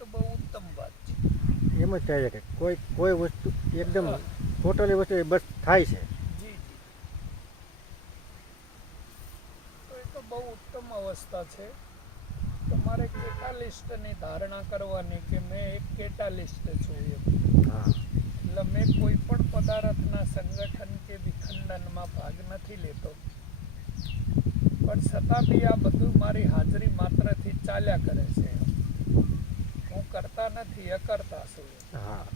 તો બહુ ઉત્તમ વાત છે. એમ જ થાય છે કે કોઈ વસ્તુ એકદમ ટોટલી વસ્તુ એ બસ થાય છે. જી જી, તો એ તો બહુ ઉત્તમ અવસ્થા છે. તમારે કેટાલિસ્ટની ધારણા કરવાની કે મેં એક કેટાલિસ્ટ છું એમ. હા એટલે મેં કોઈ પણ પદાર્થના સંગઠન કે વિખંડનમાં ભાગ નથી લેતો, પણ છતાં બી આ બધું મારી હાજરી માત્રથી ચાલ્યા કરે છે. હું કરતા નથી, અકર્તા છું. હા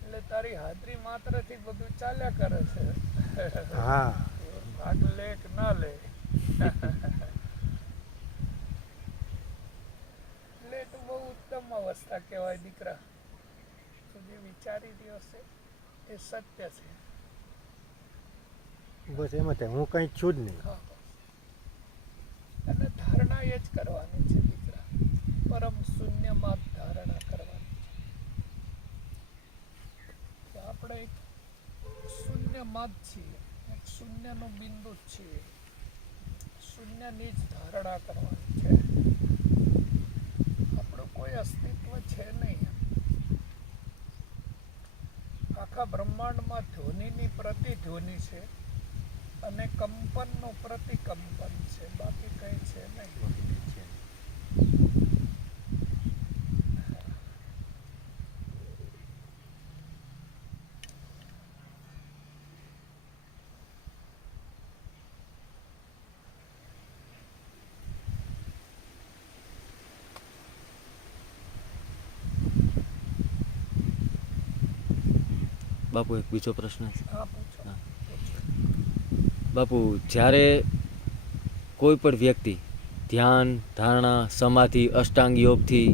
એટલે તારી હાજરી માત્રથી બધું ચાલ્યા કરે છે. હા ભાગ લે કે ના લે. એટલે એ તો બહુ ઉત્તમ અવસ્થા કહેવાય દીકરા. તું જે વિચારી રહ્યો છે એ સત્ય છે. બસ એમ જ થાય, હું કંઈ છું જ નહીં. હા, અને ધારણા એ જ કરવાની છે દીકરા. પરમ શૂન્યમાં જ ધારણા કરવાની છે કે આપણે એક શૂન્યમાં જ છીએ, એક શૂન્યનું બિંદુ જ છીએ. શૂન્યની જ ધારણા કરવાની છે. આપણું કોઈ અસ્તિત્વ છે નહીં. આખા બ્રહ્માંડમાં ધ્વનિની પ્રતિધ્વનિ છે અને કંપનનું પ્રતિકંપન છે, બાકી કંઈ છે નહીં. બાપુ એક બીજો પ્રશ્ન છે. હા, પૂછો. હા. પૂછો. બાપુ, જ્યારે કોઈ પણ વ્યક્તિ ધ્યાન, ધારણા, સમાધિ, અષ્ટાંગ યોગથી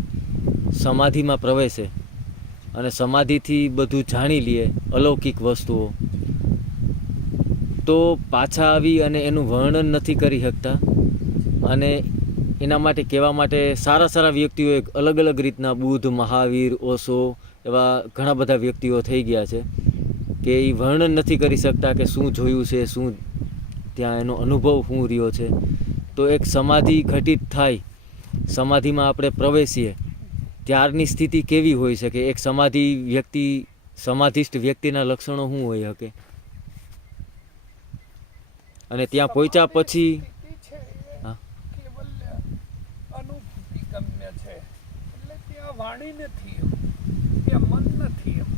સમાધિમાં પ્રવેશે અને સમાધિથી બધું જાણી લે અલૌકિક વસ્તુઓ, તો પાછા આવી અને એનું વર્ણન નથી કરી શકતા. અને એના માટે કહેવા માટે સારા સારા વ્યક્તિઓ અલગ અલગ રીતના બુદ્ધ, મહાવીર, ઓશો એવા ઘણા બધા વ્યક્તિઓ થઈ ગયા છે કે એ વર્ણન નથી કરી શકતા કે શું જોયું છે, શું ત્યાં એનો અનુભવ શું રહ્યો છે. તો એક સમાધિ ઘટિત થાય, સમાધિમાં આપણે પ્રવેશીએ ત્યારની સ્થિતિ કેવી હોઈ શકે? એક સમાધિસ્થ વ્યક્તિના લક્ષણો શું હોઈ શકે? અને ત્યાં પહોંચ્યા સમાધિ પછી સ્થિતિ છે એ હા કેવલ્ય અનુભૂતિ ગમ્ય છે. એટલે ત્યાં વાણી નથી એમ, ત્યાં મન નથી એમ.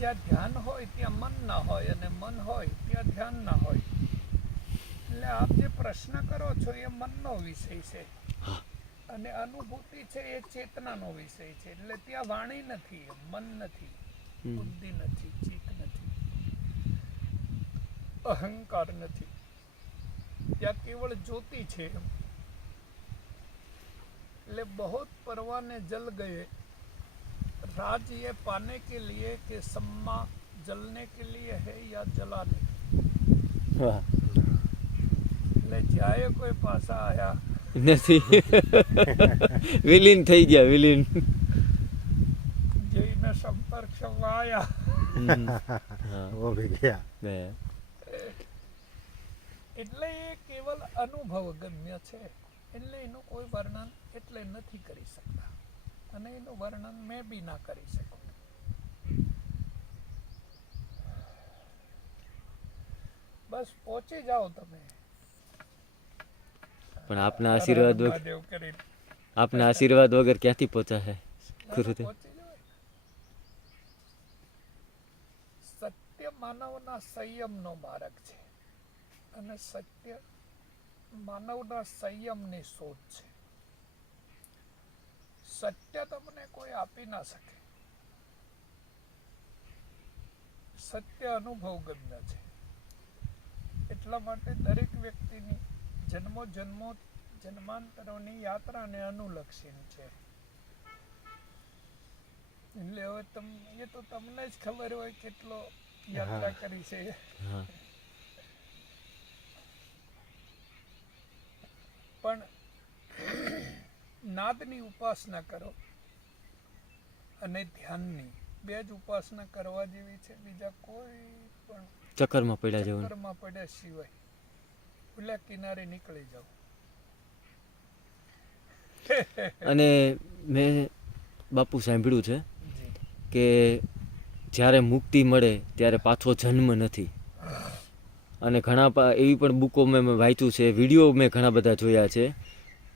જ્યાં ધ્યાન હોય ત્યાં મન ના હોય, અને મન હોય ત્યાં ધ્યાન ના હોય. એટલે આપ જે પ્રશ્ન કરો છો એ મનનો વિષય છે, અને અનુભૂતિ છે એ ચેતનાનો વિષય છે. એટલે ત્યાં વાણી નથી, મન નથી, બુદ્ધિ નથી, ચિત્ત નથી, અહંકાર નથી. ત્યાં કેવળ જ્યોતિ છે. એટલે बहुत परवाने जल गए, राज ये पाने के लिए कि सम्मा जलने के लिए है या जलाने. એટલે જાય કોઈ પાછા આયા નથી. વિલીન થઈ ગયા, વિલીન. જઈને સંપર્ક આયા. વો ભી ગયા. એટલે એ કેવલ અનુભવ ગમ્ય છે. એટલે એનું કોઈ વર્ણન એટલે નથી કરી શકતા, અને એનું વર્ણન મેં બી ના કરી શકું. બસ પહોંચી જાઓ તમે. પણ આપના હર હર આશીર્વાદ વગર, મહાદેવ કરીને આપના આશીર્વાદ વગર ક્યાંથી પહોંચાશે ગુરુદેવ? પહોંચી જાઓ. સત્ય માનવના સંયમનો માર્ગ છે, અને સત્ય માનવના સંયમની શોધ છે. સત્ય તમને કોઈ આપી ના શકે. સત્ય અનુભવ ગમ્ય છે. એટલા માટે દરેક વ્યક્તિની જન્માંતરોની યાત્રાને અનુલક્ષીને છે. એટલે હવે એ તો તમને જ ખબર હોય કેટલો યાત્રા કરી છે. પણ નાદની ઉપાસના કરો અને ધ્યાનની, બે જ ઉપાસના કરવા જેવી છે. બીજા કોઈ પણ ચક્કરમાં પડ્યા જવાનું. ચક્કરમાં પડ્યા સિવાય પેલા કિનારે નીકળી જાઓ. અને મેં બાપુ સાંભળ્યું છે જી કે જ્યારે મુક્તિ મળે ત્યારે પાછો જન્મ નથી. અને એવી પણ બુકો મેં વાંચ્યું છે, વિડીયો મેં ઘણા બધા જોયા છે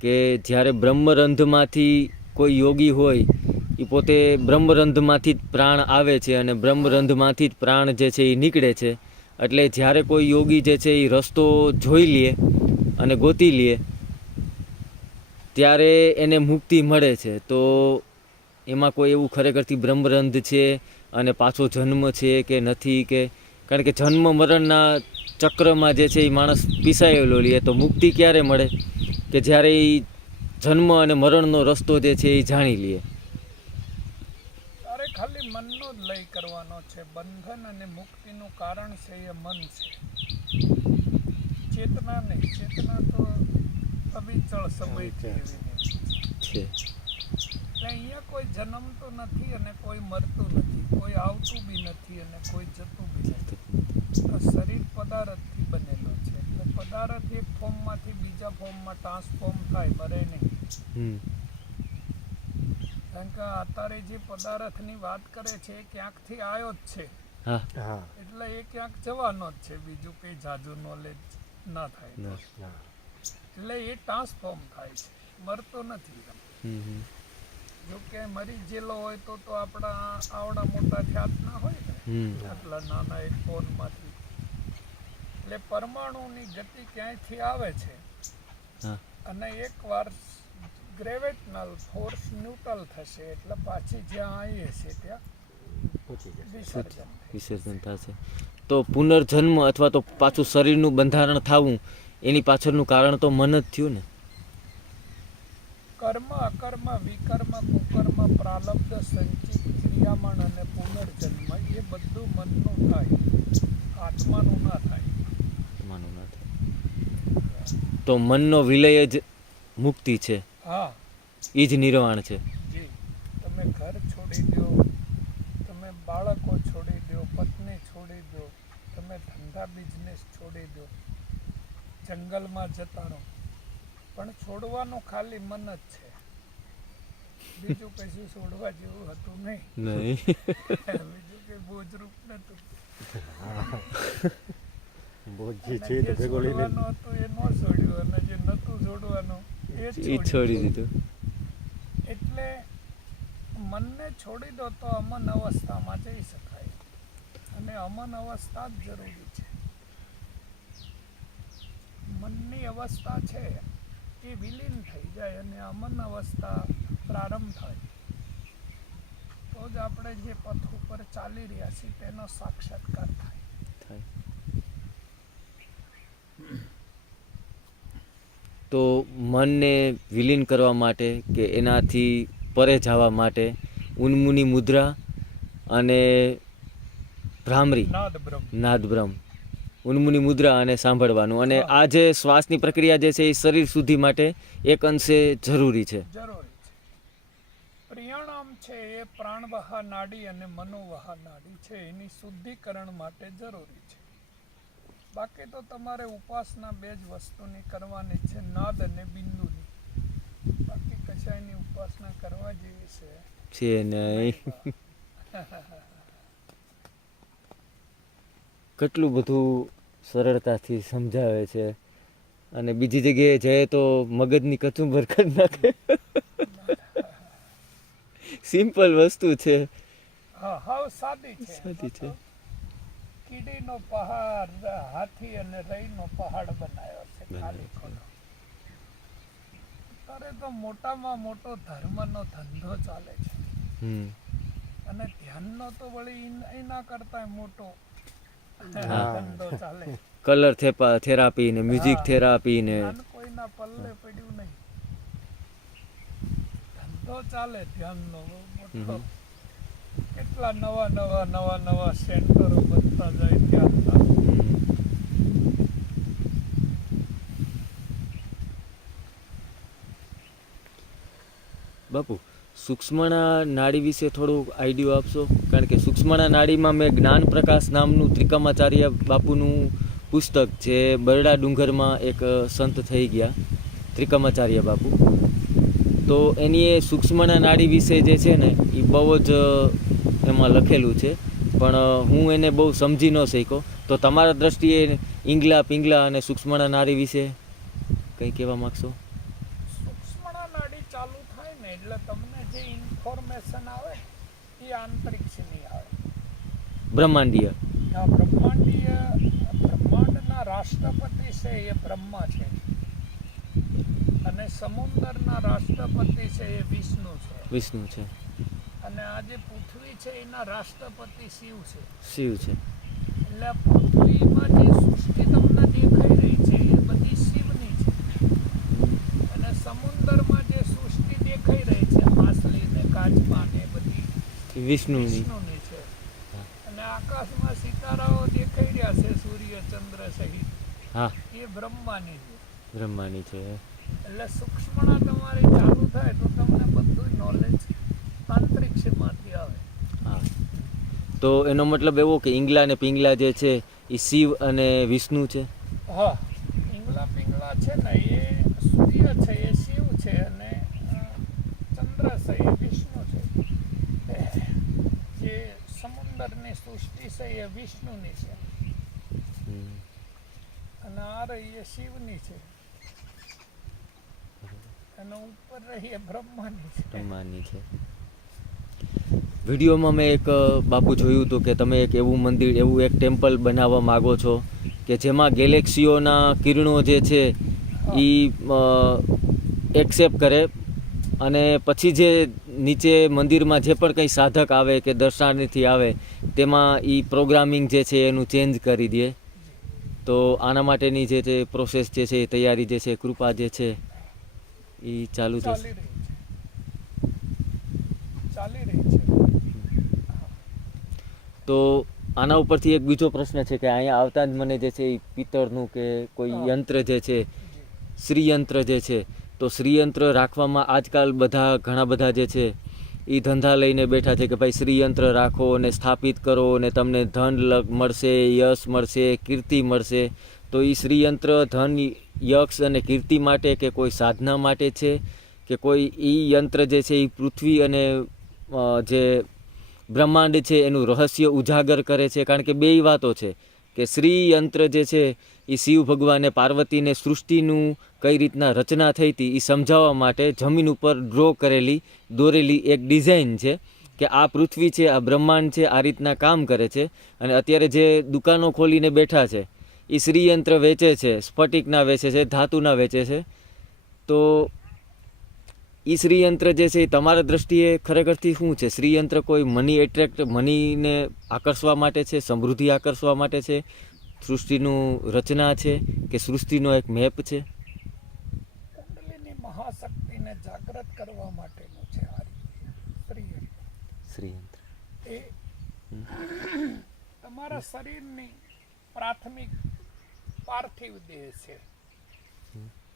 કે જ્યારે બ્રહ્મરંધમાંથી કોઈ યોગી હોય એ પોતે બ્રહ્મરંધમાંથી જ પ્રાણ આવે છે અને બ્રહ્મરંધમાંથી જ પ્રાણ જે છે એ નીકળે છે. એટલે જ્યારે કોઈ યોગી જે છે એ રસ્તો જોઈ લે અને ગોતી લે ત્યારે એને મુક્તિ મળે છે. તો એમાં કોઈ એવું ખરેખરથી બ્રહ્મરંધ છે અને પાછો જન્મ છે કે નથી, કે કારણ કે જન્મ મરણના ચક્રમાં જે છે એ માણસ પીસાયેલો લે, તો મુક્તિ ક્યારે મળે કે જ્યારે એ જન્મ અને મરણનો રસ્તો જે છે એ જાણી લે. અરે ખાલી મનનો જ લય કરવાનો છે. બંધન અને મુક્તિનું કારણ છે એ મન છે, ચેતના નહીં. ચેતના તો અવિચળ સમયથી એવી ને એવી છે. છે એટલે અહીંયા કોઈ જન્મતું નથી અને કોઈ મરતું નથી, કોઈ આવતું બી નથી અને કોઈ જતું બી નથી. તો શરીર પદાર્થથી બનેલો છે, એટલે પદાર્થ એક ફોર્મમાંથી બીજા ફોર્મમાં ટ્રાન્સફોર્મ થાય, મરે નહીં. હમ કારણ કે અત્યારે જે પદાર્થની વાત કરે છે એ ક્યાંકથી આવ્યો જ છે, હા હા એટલે એ ક્યાંક જવાનો જ છે. બીજું કંઈ જાજુ નોલેજ ના થાય તો. હા એટલે એ ટ્રાન્સફોર્મ થાય છે, મરતો નથી. હમ જો કે મરી ગયેલો હોય તો આપણા આવડા મોટા ખ્યાત ના હોય ને, હમ આટલા નાના એક ફોનમાંથી. એટલે પરમાણુની ગતિ ક્યાંયથી આવે છે હા અને એકવાર ગ્રેવિટેશનલ ફોર્સ ન્યુટ્રલ થશે એટલે પાછી જ્યાં આવીએ છીએ ત્યાં પૂછી જશે. વિસર્જન થઈ. વિસર્જન થશે. તો પુનર્જન્મ અથવા તો પાછું શરીરનું બંધારણ થવું એની પાછળનું કારણ તો મન જ થયું ને. કર્મ અકર્મ વિકર્મ કુકર્મ પ્રાલબ્ધ સંચિત ક્રિયામણ અને પુનર્જન્મ એ બધું મનનું થાય, આત્માનું ના થાય. માનું ના થાય. તો મનનો વિલય જ મુક્તિ છે, હા એ જ નિર્વાણ છે. જી, તમે ઘર છોડી દો, તમે બાળકો છોડી દો, પત્ની છોડી દો, તમે ધંધા બિઝનેસ છોડી દો, જંગલમાં જતા રહો, પણ છોડવાનું ખાલી મન જ છે. બીજું કશું છોડવા જેવું હતું નહીં. નહીં બીજું કે બોજરૂપ નતું. બોજી અને છે તો જે ભેગો લઈને છોડવાનું હતું એ ન છોડ્યું અને જે નતું છોડવાનું એ જ એ છોડ્યું. છોડી દીધું. એટલે મનને છોડી દો તો અમન અવસ્થામાં જઈ શકાય, અને અમન અવસ્થા જ જરૂરી છે. મનની અવસ્થા છે એ વિલીન થઈ જાય અને અમન અવસ્થા પ્રારંભ થાય તો જ આપણે જે પથ ઉપર ચાલી રહ્યા છીએ તેનો સાક્ષાત્કાર થાય. થાય. તો મનને વિલીન કરવા માટે કે એનાથી પરે જવા માટે ઉન્મુની મુદ્રા અને ભ્રામરી નાદ બ્રહ્મ. નાદ બ્રહ્મ, ઉન્મુની મુદ્રા અને સાંભળવાનું, અને આ જે શ્વાસની પ્રક્રિયા જે છે એ શરીર સુધી માટે એક અંશે જરૂરી છે. જરૂરી છે. પ્રિયાણામ છે એ પ્રાણવાહા નાડી અને મનોવાહા નાડી છે, એની શુદ્ધિકરણ માટે જરૂરી છે. બાકી તો તમારે ઉપાસના બે જ વસ્તુની કરવાની છે, નાદ અને બિંદુની. બાકી કશાયની ઉપાસના કરવા જેવી છે છે નહીં. કેટલું બધું સરળતાથી સમજાવે છે અને બીજી જગ્યાએ જાય તો મગજની કચુંબર કરી નાખે. સિમ્પલ વસ્તુ છે. હા, હાવ સાદી છે. સાદી છે. કીડીનો પહાડ, હાથી અને રઈનો પહાડ બનાવ્યો છે ખાલી ખોટો. અત્યારે તો મોટામાં મોટો ધર્મનો ધંધો ચાલે છે, હમ અને ધ્યાનનો તો વળી એના કરતા મોટો હા. ધંધો ચાલે. કલર થેરાપી ને મ્યુઝિક હા. થેરાપી ને ધ્યાન કોઈના પલ્લે પડ્યું નહીં. ધંધો ચાલે ધ્યાનનો બહુ મોટો. કેટલા નવા સેન્ટરો બનતા જાય ધ્યાનના. બાપુ, સૂક્ષ્મણા નાડી વિશે થોડુંક આઈડિયો આપશો? કારણ કે સૂક્ષ્મણા નાડીમાં મેં જ્ઞાન પ્રકાશ નામનું ત્રિકમાચાર્ય બાપુનું પુસ્તક છે, બરડા ડુંગરમાં એક સંત થઈ ગયા ત્રિકમાચાર્ય બાપુ, તો એની એ સૂક્ષ્મના નાડી વિશે જે છે ને એ બહુ જ એમાં લખેલું છે, પણ હું એને બહુ સમજી ન શક્યો. તો તમારા દ્રષ્ટિએ ઈંગલા પિંગલા અને સૂક્ષ્મના નાડી વિશે કંઈ કહેવા માગશો? સૂક્ષ્મણા નાડી ચાલુ થાય ને એટલે તમને જે ઇન્ફોર્મેશન આવે એ આંતરિક્ષની આવે. બ્રહ્માંડીય. આ બ્રહ્માંડીય બ્રહ્માંડના રાષ્ટ્રપતિ છે એ બ્રહ્મા છે, અને સમુદ્રના રાષ્ટ્રપતિ છે એ વિષ્ણુ છે, વિષ્ણુ છે. અને આ જે પૃથ્વી છે એના રાષ્ટ્રપતિ શિવ છે. શિવ છે. એટલે આ પૃથ્વીમાં જે સૃષ્ટિ તમને દેખાઈ રહી છે એ બધી શિવની છે, અને સમુદ્રમાં જે સૃષ્ટિ દેખાઈ રહી છે માછલી ને કાચબા ને બધી વિષ્ણુની. વિષ્ણુની છે. અને આકાશમાં સિતારાઓ દેખાઈ રહ્યા છે સૂર્ય ચંદ્ર સહિત, હા, એ બ્રહ્માની છે. બ્રહ્માની છે. એટલે સૂક્ષ્મણા તમારી ચાલુ થાય તો તમને બધું નોલેજ અંતરિક્ષમાંથી આવે. હા, તો એનો મતલબ એવો કે ઈંગલા ને પિંગલા જે છે એ શિવ અને વિષ્ણુ છે. હા, પિંગલા પિંગલા છે ને એ સૂર્ય છે એ શિવ છે, અને ચંદ્ર છે એ વિષ્ણુ છે. જે સમુદ્રની સૃષ્ટિ છે એ વિષ્ણુની છે, હમ. અને આ રહી એ શિવની છે, અને ઉપર રહી એ બ્રહ્માની છે. બ્રહ્માની છે. વિડીયોમાં મેં એક બાપુ જોયું હતું કે તમે એક એવું મંદિર, એવું એક ટેમ્પલ બનાવવા માગો છો કે જેમાં ગેલેક્સીઓના કિરણો જે છે એ એક્સેપ્ટ કરે, અને પછી જે નીચે મંદિરમાં જે પણ કંઈ સાધક આવે કે દર્શનાર્થી આવે તેમાં એ પ્રોગ્રામિંગ જે છે એનું ચેન્જ કરી દે. તો આના માટેની જે તે પ્રોસેસ જે છે એ તૈયારી જે છે, કૃપા જે છે એ ચાલુ થશે. ચાલી રહી છે. તો આના ઉપરથી એક બીજો પ્રશ્ન છે કે અહીંયા આવતા જ મને જે છે એ પિત્તળનું કે કોઈ યંત્ર જે છે, શ્રીયંત્ર જે છે, તો શ્રીયંત્ર રાખવામાં આજકાલ બધા ઘણા બધા જે છે એ ધંધા લઈને બેઠા છે કે ભાઈ શ્રીયંત્ર રાખો અને સ્થાપિત કરો અને તમને ધન મળશે, યશ મળશે, કીર્તિ મળશે. તો એ શ્રીયંત્ર ધન, યશ અને કીર્તિ માટે કે કોઈ સાધના માટે છે, કે કોઈ એ યંત્ર જે છે એ પૃથ્વી અને જે બ્રહ્માંડ છે એનું રહસ્ય ઉજાગર કરે છે? કારણ કે બેય વાતો છે કે શ્રી યંત્ર જે છે એ શિવ ભગવાને પાર્વતીને સૃષ્ટિનું કઈ રીતના રચના થઈ હતી એ સમજાવવા માટે જમીન ઉપર ડ્રો કરેલી, દોરેલી એક ડિઝાઇન છે કે આ પૃથ્વી છે, આ બ્રહ્માંડ છે, આ રીતના કામ કરે છે. અને અત્યારે જે દુકાનો ખોલીને બેઠા છે એ શ્રીયંત્ર વેચે છે, સ્ફટિકના વેચે છે, ધાતુના વેચે છે. તો એ શ્રીયંત્ર જે છે એ તમારા દ્રષ્ટિએ ખરેખરથી શું છે? શ્રીયંત્ર કોઈ મની એટ્રેક્ટ, મનીને આકર્ષવા માટે છે, સમૃદ્ધિ આકર્ષવા માટે છે, સૃષ્ટિનું રચના છે, કે સૃષ્ટિનો એક મેપ છે? કુંડલીની મહાશક્તિને જાગૃત કરવા માટેનું છે આ શ્રીયંત્ર. એ તમારા શરીરની પ્રાથમિક પાર્થિવ દેહ છે,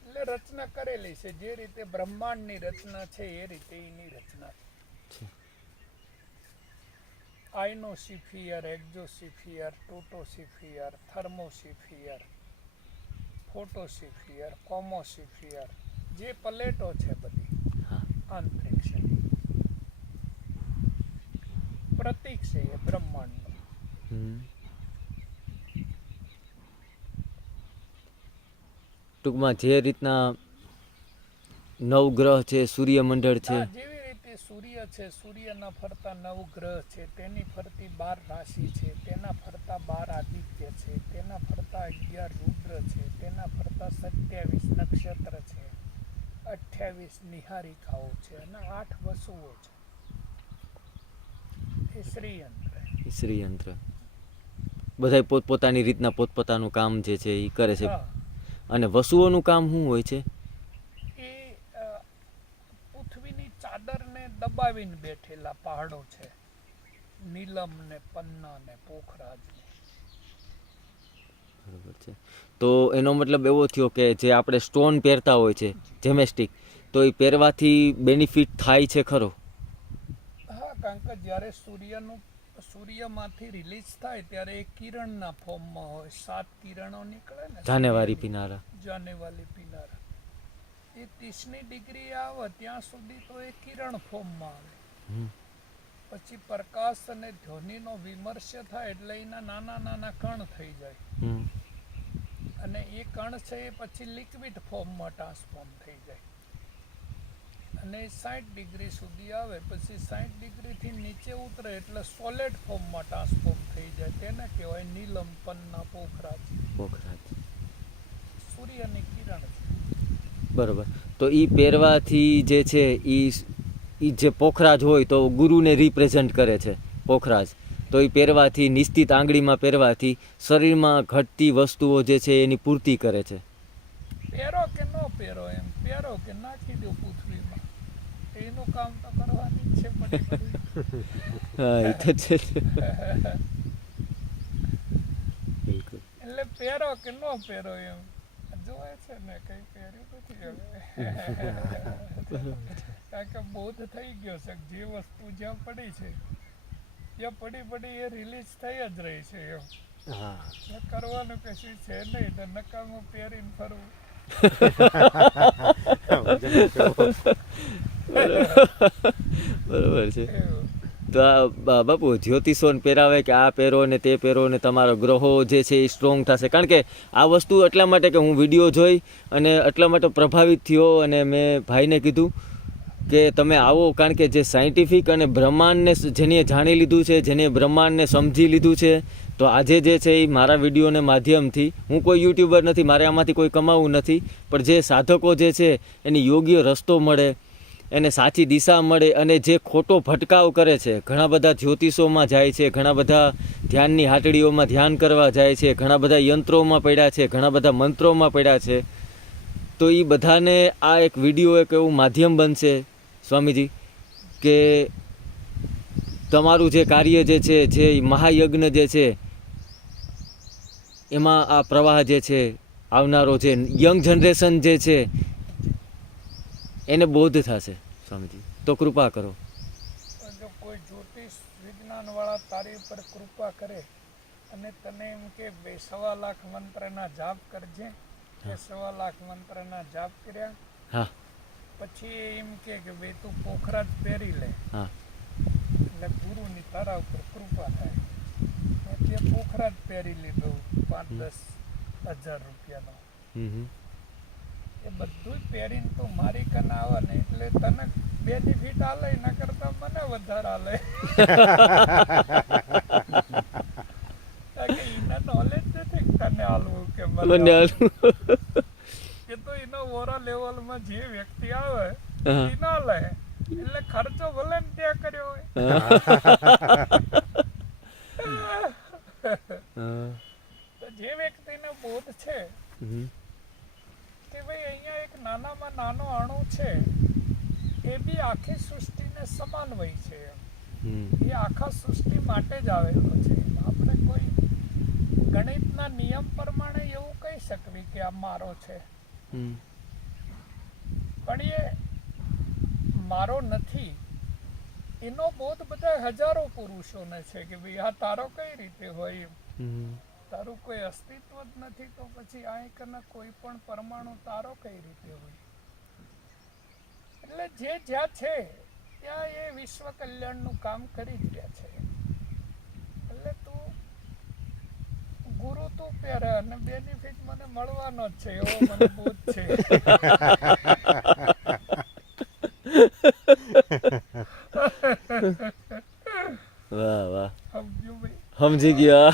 એટલે રચના કરેલી છે. જે રીતે બ્રહ્માંડની રચના છે એ રીતે એની રચના છે. આઇનોસ્ફિયર, એક્ઝોસ્ફિયર, ટોટોસ્ફિયર, થર્મોસ્ફિયર, ફોટોસ્ફિયર, કોમોસ્ફિયર, જે પ્લેટો છે બધી અંતરિક્ષની પ્રતીક છે એ બ્રહ્માંડનું. ટૂંકમાં જે રીતના નવગ્રહ છે, સૂર્યમંડળ છે, જેવી રીતે સૂર્ય છે, સૂર્યના ફરતા 9 ગ્રહ છે, તેની ફરતી 12 રાશિ છે, તેના ફરતા 12 આદિત્ય છે, તેના ફરતા 11 રુદ્ર છે, તેના ફરતા 27 નક્ષત્ર છે, 28 નિહારિકાઓ છે, અને 8 વસુઓ છે. એ શ્રીયંત્ર. શ્રીયંત્ર બધાય પોતપોતાની રીતના પોતપોતાનું કામ જે છે એ કરે છે. અને વસુઓનું કામ શું હોય છે? એ પૃથ્વીની ચાદરને દબાવીને બેઠેલા પહાડો છે, નીલમ ને પન્ના ને પોખરાજ ને. બરોબર છે. તો એનો મતલબ એવો થયો કે જે આપણે સ્ટોન પહેરતા હોય છે, જેમેસ્ટિક, તો એ પહેરવાથી બેનિફિટ થાય છે ખરો? હા, કારણ કે જ્યારે સૂર્યમાંથી રિલીઝ થાય ત્યારે એ કિરણના ફોર્મમાં હોય. 7 કિરણો નીકળે ને, જાનેવારી પીનારા. જાનેવાલી પીનારા. એ એ 30ની ડિગ્રી આવે ત્યાં સુધી તો એ કિરણ ફોર્મમાં આવે. હમ. પછી પ્રકાશ અને ધ્વનિનો વિમર્શ થાય એટલે એના નાના નાના કણ થઈ જાય. હમ. અને એ કણ છે એ પછી લિક્વિડ ફોર્મમાં ટ્રાન્સફોર્મ થઈ જાય. અને 60 ડિગ્રી સુધી આવે પછી 60 ડિગ્રીથી નીચે ઉતરે એટલે સોલિડ ફોર્મમાં ટ્રાન્સફોર્મ થઈ જાય. તેને કહેવાય નીલમ પન્ના પોખરાજ. પોખરાજ. સૂર્યની કિરણ છે. બરોબર. તો એ પહેરવાથી જે છે એ જે પોખરાજ હોય તો ગુરુને રિપ્રેઝન્ટ કરે છે પોખરાજ. તો એ પહેરવાથી નિશ્ચિત આંગળીમાં પહેરવાથી શરીરમાં ઘટતી વસ્તુઓ જે છે એની પૂર્તિ કરે છે. પહેરો કે ન પહેરો એમ પહેરો કે નાખી દો પૃથ્વીમાં એનું કામ તો કરવાની જ છે પડી પડી. હા એ તો છે. બિલકુલ. એટલે પહેરો કે ન પહેરો એમ જોવે છે ને કઈ પહેર્યું નથી હવે. કારણ કે બોધ થઈ ગયો છે જે વસ્તુ જ્યાં પડી છે ત્યાં પડી પડી એ રિલીઝ થઈ જ રહી છે એમ. હા. એટલે કરવાનું કશું છે નહીં તો નકામું પહેરીને ફરવું. બરોબર છે. એવું. તો આ બાપુ જ્યોતિષોને પહેરાવે કે આ પહેરો ને તે પહેરો ને તમારા ગ્રહો જે છે એ સ્ટ્રોંગ થશે. કારણ કે આ વસ્તુ એટલા માટે કે હું વિડીયો જોઈ અને એટલા માટે પ્રભાવિત થયો અને મેં ભાઈને કીધું કે તમે આવો. કારણ કે જે સાયન્ટિફિક અને બ્રહ્માંડને જેને જાણી લીધું છે, જેને બ્રહ્માંડને સમજી લીધું છે, તો આજે જે છે એ મારા વિડીયોને માધ્યમથી, હું કોઈ યુટ્યુબર નથી, મારે આમાંથી કોઈ કમાવું નથી, પણ જે સાધકો જે છે એની યોગ્ય રસ્તો મળે, એને સાચી દિશા મળે અને જે ખોટો ભટકાવ કરે છે, ઘણા બધા જ્યોતિષોમાં જાય છે, ઘણા બધા ધ્યાનની હાટડીઓમાં ધ્યાન કરવા જાય છે, ઘણા બધા યંત્રોમાં પડ્યા છે, ઘણા બધા મંત્રોમાં પડ્યા છે, તો એ બધાને આ એક વિડીયો એક એવું માધ્યમ બનશે સ્વામીજી કે તમારું જે કાર્ય જે છે, જે મહાયજ્ઞ જે છે એમાં આ પ્રવાહ જે છે આવનારો જે યંગ જનરેશન જે છે એને બોધ થશે. સ્વામીજી તો કૃપા કરો. જો કોઈ જ્યોતિષ વિજ્ઞાન વાળા તારી ઉપર કૃપા કરે અને તને એમ કે 2.25 લાખ મંત્રના જાપ કરજે, 2.25 લાખ મંત્રના જાપ કર્યા હા પછી એમ કે બે તું પોખરાજ પહેરી લે, હા એટલે ગુરુની તારા ઉપર કૃપા થાય. એટલે પોખરાજ પહેરી લીધો 5-10 હજાર રૂપિયાનો. એ બધું પહેરીને તું મારી કને આવે ને એટલે તને બેનિફિટ આલે એના કરતા મને વધારે આલે. કારણ કે એને નોલેજ નથી કે તને આલવું કે મને આલવું. એ તો એનો ઓરા લેવલમાં જે વ્યક્તિ આવે એ ના લે, એટલે ખર્ચો ભલે ને ત્યાં કર્યો હોય. તો જે વ્યક્તિને બોધ છે કે ભાઈ અહીંયા એક નાનામાં નાનો અણુ છે એ બી આખી સૃષ્ટિને સમાન હોય છે, એ આખા સૃષ્ટિ માટે જ આવેલો છે. આપણે કોઈ ગણિતના નિયમ પ્રમાણે એવું કહી શકવી કે આ મારો છે, પણ એ મારો નથી. એનો બોધ બધા હજારો પુરુષોને છે કે ભાઈ આ તારો કઈ રીતે હોય એમ. તારું કોઈ અસ્તિત્વ જ નથી તો પછી અહીંકના કોઈ પણ પરમાણુ તારો કઈ રીતે હોય. એટલે જે જ્યાં છે ત્યાં એ વિશ્વ કલ્યાણનું કામ કરી જ રહ્યા છે. એટલે તું ગુરુ તું પહેરે અને બેનિફિટ મને મળવાનો જ છે એવો મને બોધ છે. વાહ વાહ, સમજ્યું ભાઈ? સમજી ગયા.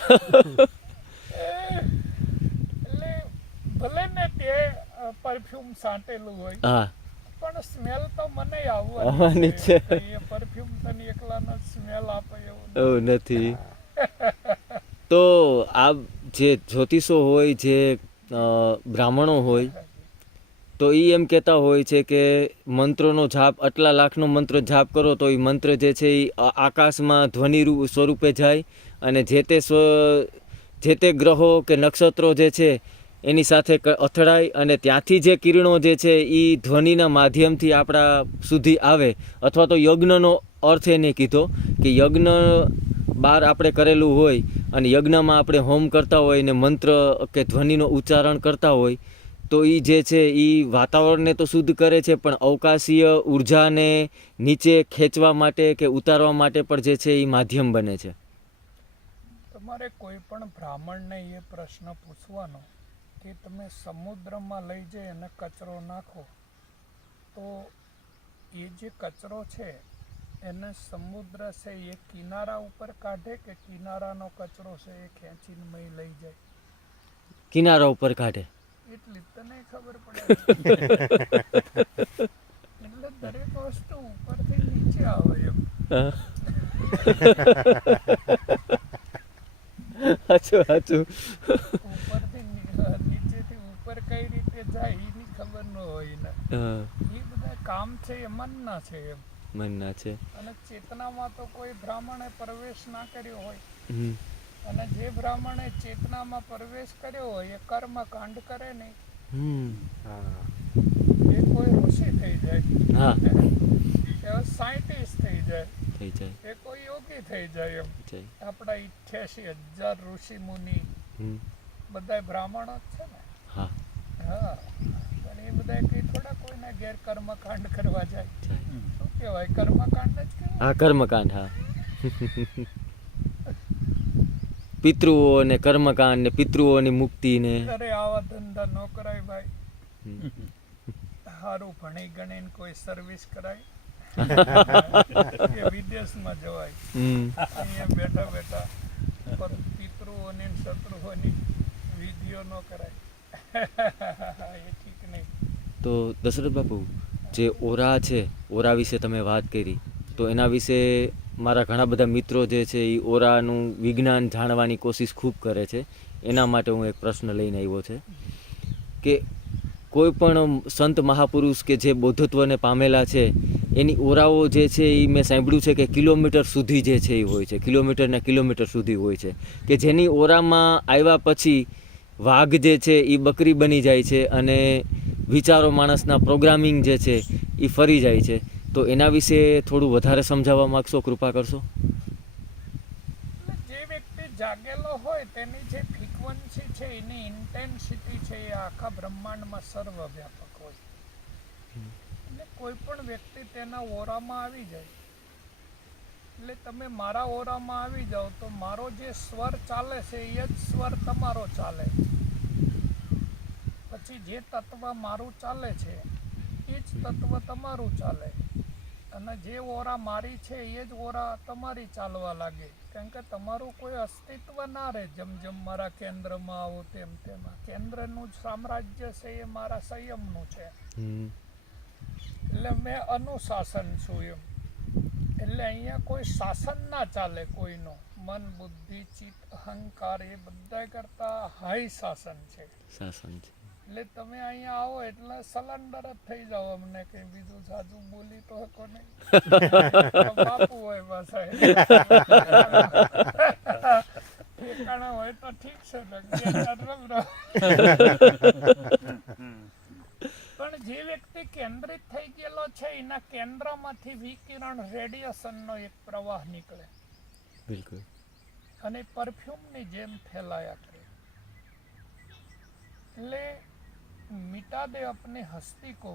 એટલે ભલે ને તે પરફ્યુમ છાંટેલું હોય હા પણ સ્મેલ તો મને આવવાની આવવાની છે. છે. એ પરફ્યુમ તને એકલાનો સ્મેલ આપે એવું એવું નથી. તો આ જે જ્યોતિષો હોય, જે બ્રાહ્મણો હોય, તો એ એમ કહેતા હોય છે કે મંત્રનો જાપ, આટલા લાખનો મંત્ર જાપ કરો તો એ મંત્ર જે છે એ આકાશમાં ધ્વનિ સ્વરૂપે જાય અને જે તે ગ્રહો કે નક્ષત્રો જે છે એની સાથે અથડાય અને ત્યાંથી જે કિરણો જે છે એ ધ્વનિના માધ્યમથી આપણા સુધી આવે. અથવા તો યજ્ઞનો અર્થ એને કીધો કે યજ્ઞ બહાર આપણે કરેલું હોય અને યજ્ઞમાં આપણે હોમ કરતા હોય ને મંત્ર કે ધ્વનિનો ઉચ્ચારણ કરતા હોય તો તો એ જે છે એ વાતાવરણને તો શુદ્ધ કરે છે, પણ અવકાશીય ઉર્જાને નીચે ખેંચવા માટે કે ઉતારવા માટે પણ જે છે એ માધ્યમ બને છે. તમારે કોઈ પણ બ્રાહ્મણને એ પ્રશ્ન પૂછવાનો કે તમે સમુદ્રમાં લઈ જઈ અને કચરો નાખો તો એ જે કચરો છે એને સમુદ્ર છે એ કિનારા ઉપર કાઢે કે કિનારાનો કચરો છે એ ખેંચીને મય લઈ જાય? કિનારા ઉપર કાઢે. એટલી જ તને ખબર પડે. એટલે દરેક વસ્તુ ઉપરથી નીચે આવે એમ. સાચું. ઉપરથી નીચેથી ઉપર કઈ રીતે જાય એની ખબર ન હોય ને. એ બધા કામ છે એ મનના છે એમ. મનના છે. અને ચેતનામાં તો કોઈ બ્રાહ્મણે પ્રવેશ ના કર્યો હોય. હમ. અને જે બ્રાહ્મણે ચેતનામાં પ્રવેશ કર્યો હોય એ કર્મકાંડ કરે નહીં. હા. એ કોઈ ઋષિ થઈ જાય, હા એ સાયન્ટિસ્ટ થઈ જાય, થઈ જાય. એ કોઈ યોગી થઈ જાય એમ. જાય. આપણા 88,000 ઋષિ મુનિ હમ. બધા બ્રાહ્મણો જ છે ને. હા હા, પણ એ બધા કઈ થોડા કોઈના ઘેર કર્મકાંડ કરવા જાય. જાય. શું કહેવાય? કર્મકાંડ જ કહેવાય. હા કર્મકાંડ. હા પિતૃઓ ને કર્મકાંડ ને પિતૃઓની મુક્તિ ને. અરે આવા ધંધા ન કરાય ભાઈ. હમ. સારું ભણી ગણીને કોઈ સર્વિસ કરાય કે વિદેશમાં જવાય. હમ. અહીંયા બેઠા બેઠા પિતૃઓની ને શત્રુઓની વિધિઓ ન કરાય. એ ઠીક નહીં. તો દશરથ બાપુ, જે ઓરા છે, ઓરા વિશે તમે વાત કરી, તો એના વિશે મારા ઘણા બધા મિત્રો જે છે એ ઓરાનું વિજ્ઞાન જાણવાની કોશિશ ખૂબ કરે છે. એના માટે હું એક પ્રશ્ન લઈને આવ્યો છે કે કોઈ પણ સંત મહાપુરુષ કે જે બૌદ્ધત્વને પામેલા છે એની ઓરાઓ જે છે એ મેં સાંભળ્યું છે કે કિલોમીટર સુધી જે છે એ હોય છે, કિલોમીટરના કિલોમીટર સુધી હોય છે, કે જેની ઓરામાં આવ્યા પછી વાઘ જે છે એ બકરી બની જાય છે અને વિચારો માણસના પ્રોગ્રામિંગ જે છે એ ફરી જાય છે. તો એના વિશે થોડું વધારે સમજાવવા માગશો? કૃપા કરશો. એટલે જે વ્યક્તિ જાગેલો હોય તેની જે ફ્રીક્વન્સી છે એની ઇન્ટેન્સિટી છે એ આખા બ્રહ્માંડમાં સર્વવ્યાપક હોય. એટલે કોઈ પણ વ્યક્તિ તેના ઓરામાં આવી જાય એટલે તમે મારા ઓરામાં આવી જાઓ તો મારો જે સ્વર ચાલે છે એ જ સ્વર તમારો ચાલે. પછી જે તત્વ મારું ચાલે છે એ જ તત્વ તમારું ચાલે. અને જે ઓરા મારી છે એ જ ઓરા તમારી ચાલવા લાગે. કારણ કે તમારું કોઈ અસ્તિત્વ ના રહે. જેમ જેમ મારા કેન્દ્રમાં આવો તેમ તેમ કેન્દ્રનું સામ્રાજ્ય છે એ મારા સંયમનું છે. એટલે મેં અનુશાસન છું એમ. એટલે અહીંયા કોઈ શાસન ના ચાલે કોઈનો. મન, બુદ્ધિ, ચિત્ત, અહંકાર એ બધા કરતા હાઈ શાસન છે. શાસન છે. એટલે તમે અહીંયા આવો એટલે સલન્ડર જ થઈ જાઓ. અમને કઈ બીજું સાચું બોલી તો હકો નહીં. બાપુ હોય પાછા ઠેકાણા હોય તો ઠીક છે ને. પણ જે વ્યક્તિ કેન્દ્રિત થઈ ગયેલો છે એના કેન્દ્રમાંથી વિકિરણ રેડિયેશનનો એક પ્રવાહ નીકળે. બિલકુલ. અને પરફ્યુમની જેમ ફેલાયા કરે. એટલે मिटा दे अपने हस्ती को,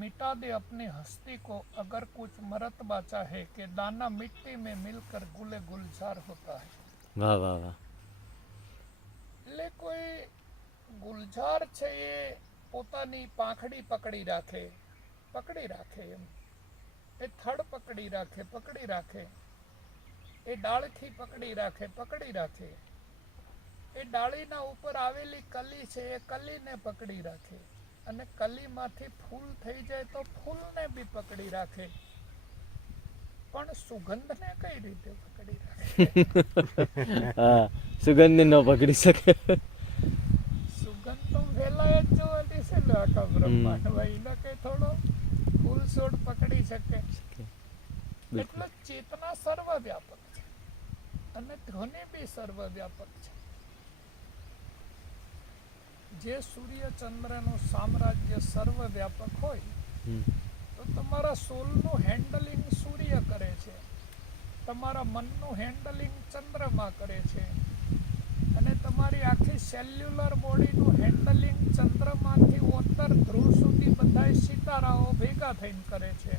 मिटा दे अपनी हस्ती को, अगर कुछ मरतबा चाहे कि दाना मिट्टी में मिलकर गुले गुलजार होता है. વાહ વાહ વાહ. એટલે કોઈ ગુલજાર છે એ પોતાની પાંખડી પકડી રાખે એમ. એ થડ પકડી રાખે, એ ડાળખી પકડી રાખે, એ ડાળીના ઉપર આવેલી કલી છે એ કલીને પકડી રાખે, અને કલીમાંથી ફૂલ થઈ જાય તો ફૂલને બી પકડી રાખે. પણ સુગંધને કઈ રીતે પકડી રાખે? હા, સુગંધ ન પકડી શકે. સુગંધ તો ફેલાય જ જોવાની છે ને આખા બ્રહ્માંડમાં. એને કઈ થોડો ફૂલ છોડ પકડી શકે? એટલે ચેતના સર્વવ્યાપક છે અને ધ્વનિ બી સર્વવ્યાપક છે. જે સૂર્ય ચંદ્રનું સામ્રાજ્ય સર્વવ્યાપક હોય તો તમારા સોલનું હેન્ડલિંગ સૂર્ય કરે છે, તમારા મનનું હેન્ડલિંગ ચંદ્રમા કરે છે, અને તમારી આખી સેલ્યુલર બોડીનું હેન્ડલિંગ ચંદ્રમાંથી ઉત્તર ધ્રુવ સુધી બધાય સિતારાઓ ભેગા થઈને કરે છે,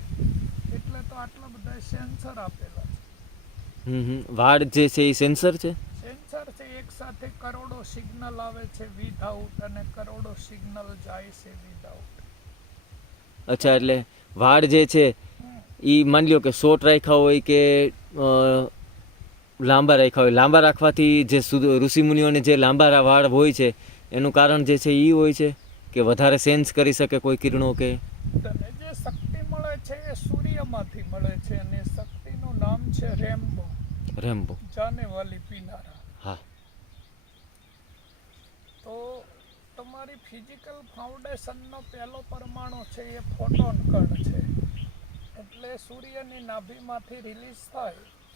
એટલે તો આટલા બધા સેન્સર આપેલા છે. વાળ જે છે એ સેન્સર છે. સેન્સર છે, એક સાથે કરોડો સિગ્નલ આવે છે વિધાઉટ અને કરોડો સિગ્નલ જાય છે વિધાઉટ. અચ્છા, એટલે વાળ જે છે એ માની લ્યો કે શોર્ટ રાખ્યા હોય કે લાંબા રાખ્યા હોય, લાંબા રાખવાથી જે ઋષિમુનિઓને જે લાંબા વાળ હોય છે એનું કારણ જે છે એ હોય છે કે વધારે સેન્સ કરી શકે કોઈ કિરણો કે. તને જે શક્તિ મળે છે એ સૂર્યમાંથી મળે છે અને શક્તિનું નામ છે રેમ્બો, રેમ્બો. જાને વાલી પીનારા. હા. તો તમારી ફિઝિકલ ફાઉન્ડેશનનો પહેલો પરમાણુ છે એ ફોટોન કણ છે, એટલે સૂર્યની નાભીમાંથી રિલીઝ થાય